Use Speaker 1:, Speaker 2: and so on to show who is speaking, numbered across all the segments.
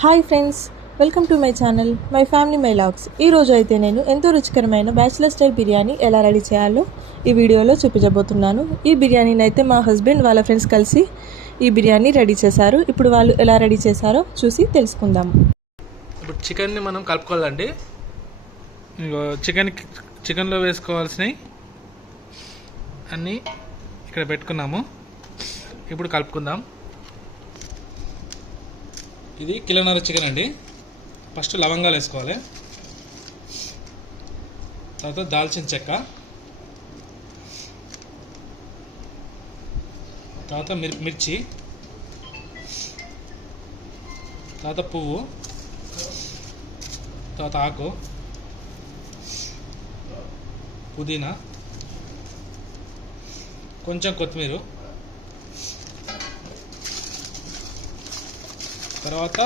Speaker 1: Hi friends welcome to my channel my family my vlogs ఈ రోజు అయితే నేను ఎంతో రుచికరమైన బ్యాచిలర్ స్టైల్ బిర్యానీ ఎలా రెడీ చేయాలో ఈ వీడియోలో చూపించబోతున్నాను. ఈ బిర్యానీని అయితే మా హస్బెండ్ వాళ్ళ ఫ్రెండ్స్ కలిసి ఈ బిర్యానీ రెడీ చేశారు. ఇప్పుడు వాళ్ళు ఎలా రెడీ చేశారో చూసి తెలుసుకుందాం.
Speaker 2: ఇప్పుడు చికెన్ని మనం కలుపుకోవాలండి. చికెన్ చికెన్లో వేసుకోవాల్సినవి అన్నీ ఇక్కడ పెట్టుకున్నాము. ఇప్పుడు కలుపుకుందాం. ఇది కిలోన్నర చికెన్ అండి. ఫస్ట్ లవంగాలు వేసుకోవాలి. తర్వాత దాల్చిన చెక్క. తర్వాత మిర్ మిర్చి. తర్వాత పువ్వు. తర్వాత ఆకు. పుదీనా. కొంచెం కొత్తిమీర. తర్వాత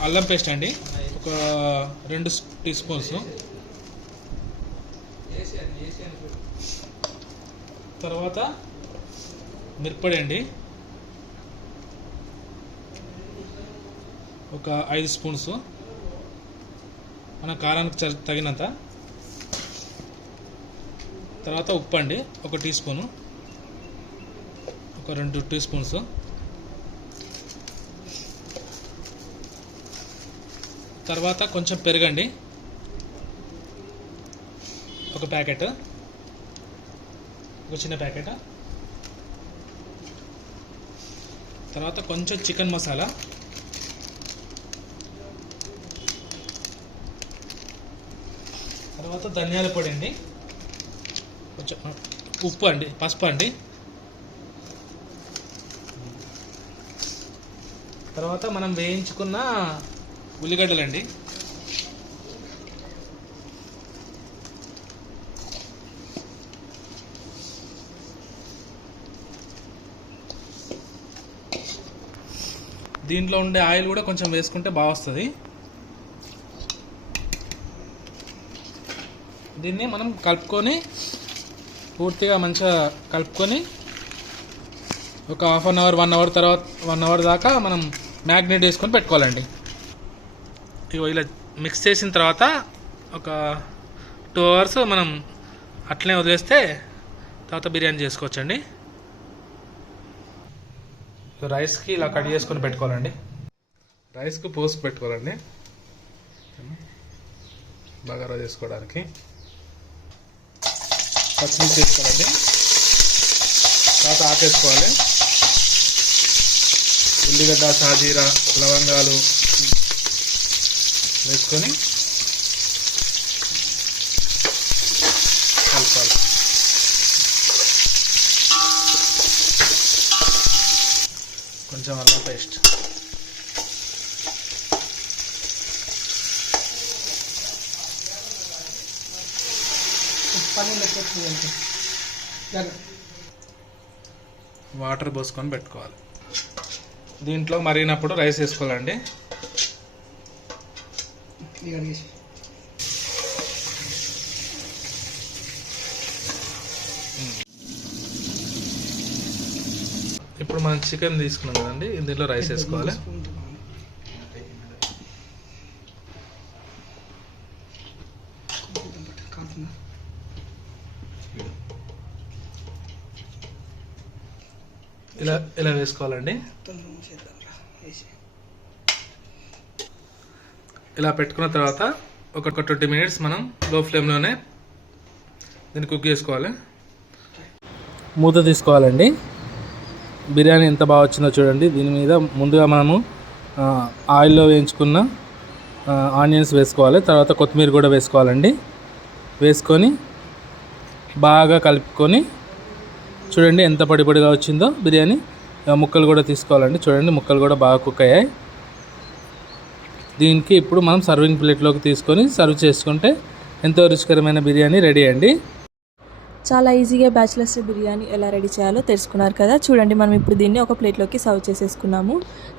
Speaker 2: అల్లం పేస్ట్ అండి. ఒక రెండు టీ స్పూన్స్. తర్వాత మిరపడి అండి. ఒక ఐదు స్పూన్స్. మన కారానికి తగినంత. తర్వాత ఉప్పు అండి ఒక టీ స్పూను. ఒక రెండు టీ స్పూన్స్. తర్వాత కొంచెం పెరగండి. ఒక ప్యాకెట్. ఒక చిన్న ప్యాకెట్. తర్వాత కొంచెం చికెన్ మసాలా. తర్వాత ధనియాల పొడి అండి. కొంచెం ఉప్పు అండి పసుపు అండి. తర్వాత మనం వేయించుకున్న ఉల్లిగడ్డలండి. దీంట్లో ఉండే ఆయిల్ కూడా కొంచెం వేసుకుంటే బాగా వస్తుంది. దీన్ని మనం కలుపుకొని పూర్తిగా మంచిగా కలుపుకొని ఒక half an hour one hour తర్వాత వన్ అవర్ దాకా మనం మ్యాగ్నేట్ వేసుకొని పెట్టుకోవాలండి. ఇగో ఇలా మిక్స్ చేసిన తర్వాత ఒక టూ అవర్స్ మనం అట్లనే వదిలేస్తే తర్వాత బిర్యానీ చేసుకోవచ్చండి. రైస్కి ఇలా కట్ చేసుకొని పెట్టుకోవాలండి. రైస్కి పోసి పెట్టుకోవాలండి. బగారా చేసుకోవడానికి. పచ్చిమిర్చి వేసుకోవాలండి. తర్వాత ఆకేసుకోవాలి ఉల్లిగడ్డ సాజీరా లవంగాలు వేసుకొని కలపాలి. కొంచెం అల్లం పేస్ట్. వాటర్ పోసుకొని పెట్టుకోవాలి. దీంట్లో మరిగినప్పుడు రైస్ వేసుకోవాలండి. ఇప్పుడు మనం చికెన్ తీసుకున్నాం కదండి దీంట్లో రైస్ వేసుకోవాలి? ఇలా ఇలా వేసుకోవాలండి. ఇలా పెట్టుకున్న తర్వాత ఒక ట్వంటీ మినిట్స్ మనం లో ఫ్లేమ్లోనే దీన్ని కుక్ చేసుకోవాలి. మూత తీసుకోవాలండి. బిర్యానీ ఎంత బాగా వచ్చిందో చూడండి. దీని మీద ముందుగా మనము ఆయిల్లో వేయించుకున్న ఆనియన్స్ వేసుకోవాలి. తర్వాత కొత్తిమీర కూడా వేసుకోవాలండి. వేసుకొని బాగా కలుపుకొని చూడండి ఎంత పొడి పొడిగా వచ్చిందో బిర్యానీ. ముక్కలు కూడా తీసుకోవాలండి. చూడండి ముక్కలు కూడా బాగా కుక్ అయ్యాయి. దీనికి ఇప్పుడు మనం సర్వింగ్ ప్లేట్లోకి తీసుకొని సర్వ్ చేసుకుంటే ఎంతో రుచికరమైన బిర్యానీ రెడీ అండి.
Speaker 1: చాలా ఈజీగా బ్యాచిలర్స్ బిర్యానీ ఎలా రెడీ చేయాలో తెలుసుకున్నారు కదా. చూడండి మనం ఇప్పుడు దీన్ని ఒక ప్లేట్లోకి సర్వ్ చేసేసుకున్నాము.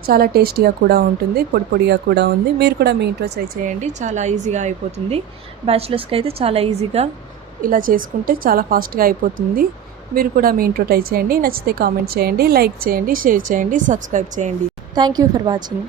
Speaker 1: చాలా టేస్టీగా కూడా ఉంటుంది పొడి పొడిగా కూడా ఉంది. మీరు కూడా మీ ఇంట్లో ట్రై చేయండి చాలా ఈజీగా అయిపోతుంది. బ్యాచిలర్స్కి అయితే చాలా ఈజీగా ఇలా చేసుకుంటే చాలా ఫాస్ట్గా అయిపోతుంది. మీరు కూడా మీ ఇంట్లో ట్రై చేయండి నచ్చితే కామెంట్ చేయండి లైక్ చేయండి షేర్ చేయండి సబ్స్క్రైబ్ చేయండి. Thank you for watching